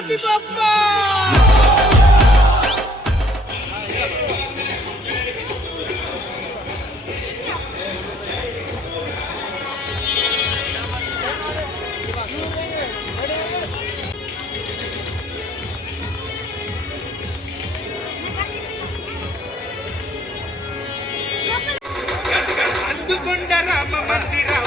गणपती बाप्पा అందుకొండ రామ మందిరం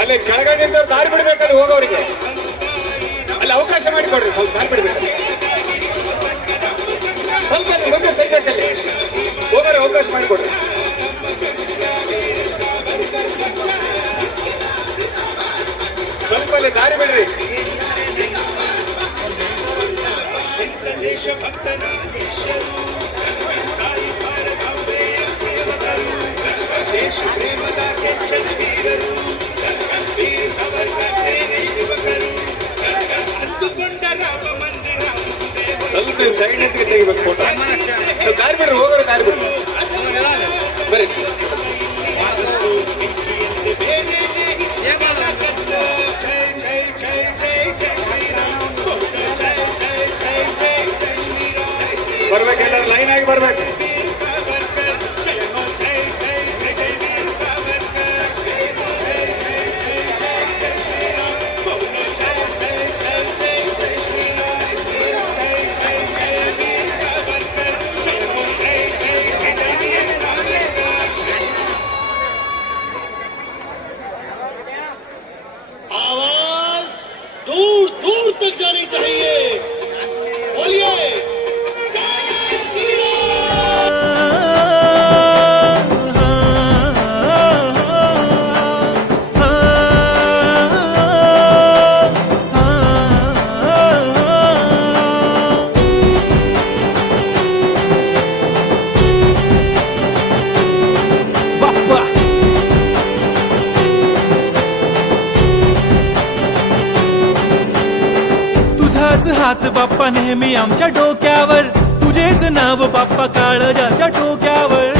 ಅಲ್ಲಿ ಕೆಳಗಡೆಯಿಂದ ದಾರಿ ಬಿಡ್ಬೇಕಲ್ಲಿ ಹೋಗೋರಿಗೆ ಅಲ್ಲಿ ಅವಕಾಶ ಮಾಡಿಕೊಡ್ರಿ ಸ್ವಲ್ಪ ದಾರಿ ಬಿಡ್ಬೇಕು ಸ್ವಲ್ಪ ಮುಂದೆ ಸೈಕಲ್ಲಿ ಹೋಗೋರು ಅವಕಾಶ ಮಾಡಿಕೊಡ್ರಿ ಸ್ವಲ್ಪ ಅಲ್ಲಿ ದಾರಿ ಬಿಡ್ರಿ ದೇಶಭಕ್ತನ ದೇಶ ಪ್ರೇಮದ ಕೆಚ್ಚದ ವೀರರು ಅಂದುಕೊಂಡ ರಾಮ ಮಂದಿರ ಸ್ವಲ್ಪ ಸೈಡ್ ಅಂತ ತೆಗಿಬೇಕು ಫೋಟೋ ದಾರಿ ಬಿಡ್ರಿ ಹೋಗೋರು ದಾರಿ ಬಿಡ್ರಿ ಬರೀ ಬರ್ಬೇಕೆಲ್ಲ ಲೈನ್ ಆಗಿ ಬರ್ಬೇಕು दूर दूर तक जानी चाहिए। बोलिए जय श्री हात बाप्पा नेहमी आमच्या डोक्यावर तुझेच नाव बाप्पा काळजाच्या टोक्यावर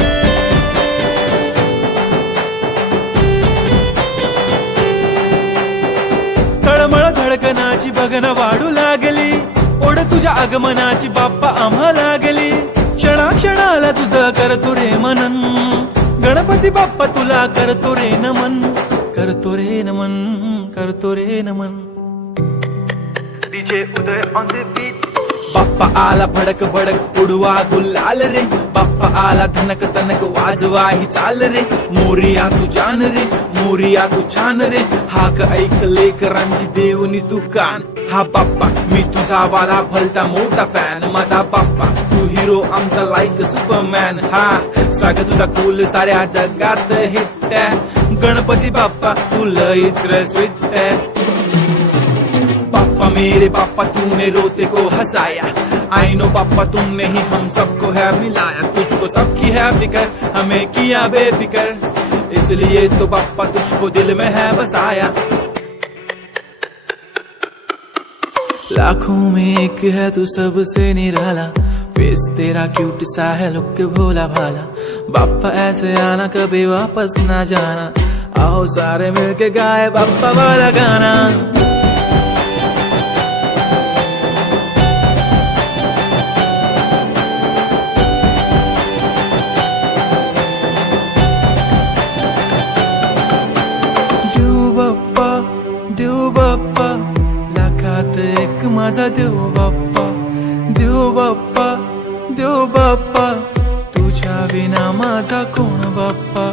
तळमळ धडकनाची बघन वाढू लागली ओढ तुझ्या आगमनाची बाप्पा आम्हा लागली क्षणा क्षणाला तुझं करतो रे मनन गणपती बाप्पा तुला करतो रे नमन करतो रे नमन करतो रे नमन DJ Uday on the beat Bappa आला भडक भडक उडवा गुलाल रे बाप्पा आला धनक तनक वाजवा ही चाल रे मोरिया तू जान रे मोरिया तू छान रे हाक ऐक लेकरांची देवनी तू कान हा बाप्पा मी तुझा वाला भलता मोठा फॅन माझा बाप्पा तू हिरो आमचा लाईक सुपरमॅन हा स्वागत तुझा कूल साऱ्या जगात हिट गणपती बाप्पा तू लईच स्वीट पापा मेरे पापा तूने रोते को हंसाया आई नो पापा तुमने ही हम सबको है मिलाया तुझको सबकी है फिकर हमें किया बेफिकर इसलिए तो पापा तुझको दिल में है बसाया लाखों में एक है तू सबसे निराला फेस तेरा क्यूट सा है लुक भोला भाला बाप्पा ऐसे आना कभी वापस ना जाना आओ सारे मिलके गाए बाप्पा वाला गाना देव बाप्पा लाखात एक माझा देव बाप्पा देव बाप्पा देव बाप्पा तुझ्या विना माझा कोण बाप्पा